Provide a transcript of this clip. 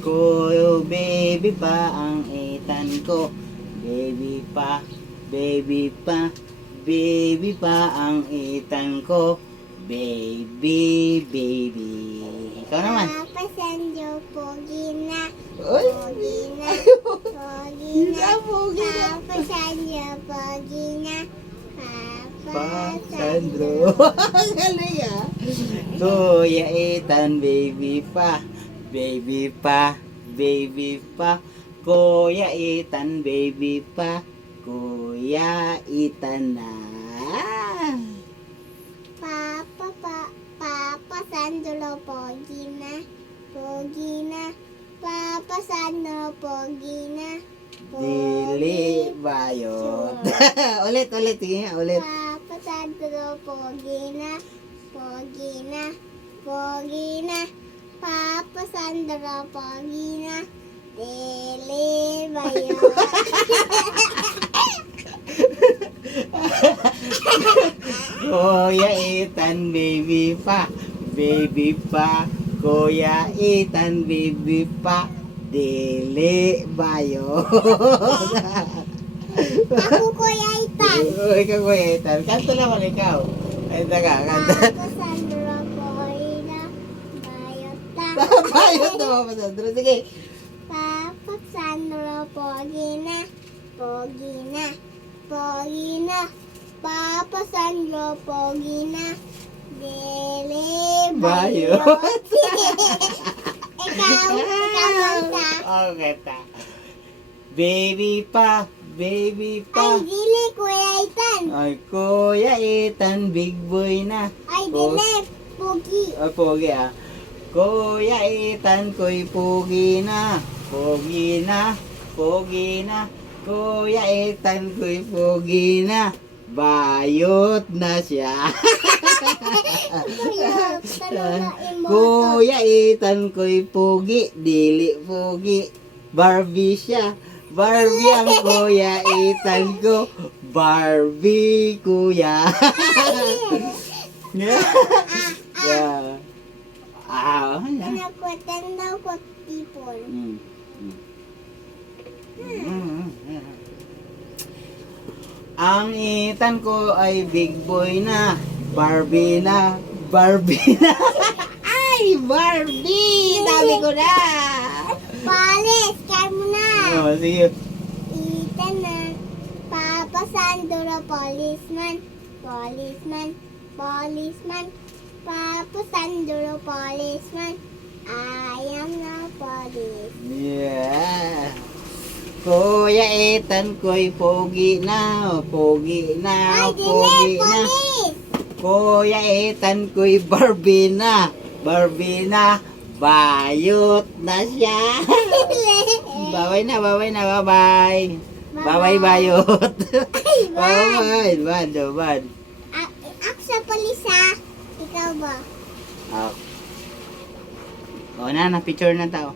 Ko, baby pa ang itan ko. Baby pa, baby pa, baby pa ang itan ko. Baby, baby. Ikaw naman. Papa Sanjo, pogi na. Uy! Pogi na. Pogi na. Pogi na. Papa Sanjo, pogi na. Pa, Papa Sandro. Ang galing ah. Kuya Ethan, baby pa. Baby pa, baby pa. Kuya Ethan, baby pa. Kuya Ethan na. Papa Sandro, pogi na. Pogi na. Papa Sandro, pogi na. Dili bayot. ulit. Sige nga, ulit. Papa Sandro, pogi na. Pogi na. Pogi na. Papa Sandro, pogi na. Dili bayo. Kuya Ethan, baby pa. Baby pa. Kuya Ethan, baby pa. Dili bayot. Ako Kuya Itan. Uy, ka Kuya Ethan. Kanta naman ikaw. Ay, taga, kanta. Papa Sandro, pogi na. Bayot ta. Bayot na Papa Sandro. Sige. Papa Sandro, pogi na. Pogi na. Pogi na. Papa Sandro, pogi na. Dili Bayot. Ikaw kanta. Okay, ta. Baby pa. Baby Ay, pa. dili, Kuya Itan. Ay, Kuya Ethan, big boy na. Ay, dili, pogi. Ay, pogi ah. Kuya Ethan, ko'y pogi na. Pogi na. Pogi na. Kuya Ethan, ko'y pogi na. Bayot na siya. Kuya Ethan, ko'y pogi. Dili pogi. Barbie siya. Barbie ang Kuya Ethan ko. Barbie, kuya. Yeah. Nakwatan daw ko people. Ang Ethan ko ay big boy na. Barbie na. Barbie na. Ay, Barbie! Sabi ko na. Palis, kaya mo na. Oh, sige. Itan na. Papa Sandro, policeman. Policeman. Policeman. Papa Sandro, policeman. I am the police. Yeah. Kuya Ethan ko'y pogi na. Pogi na. Ay, Pogi dili, na. police. Kuya Ethan ko'y Barbie na. Barbie na. Bayot na siya. Bye-bye na, bye-bye. Bye-bye, bayot. Ay, Bye-bye, bad. Ako sa polis ha. Ikaw ba? Oh. Oh, na picture na tao.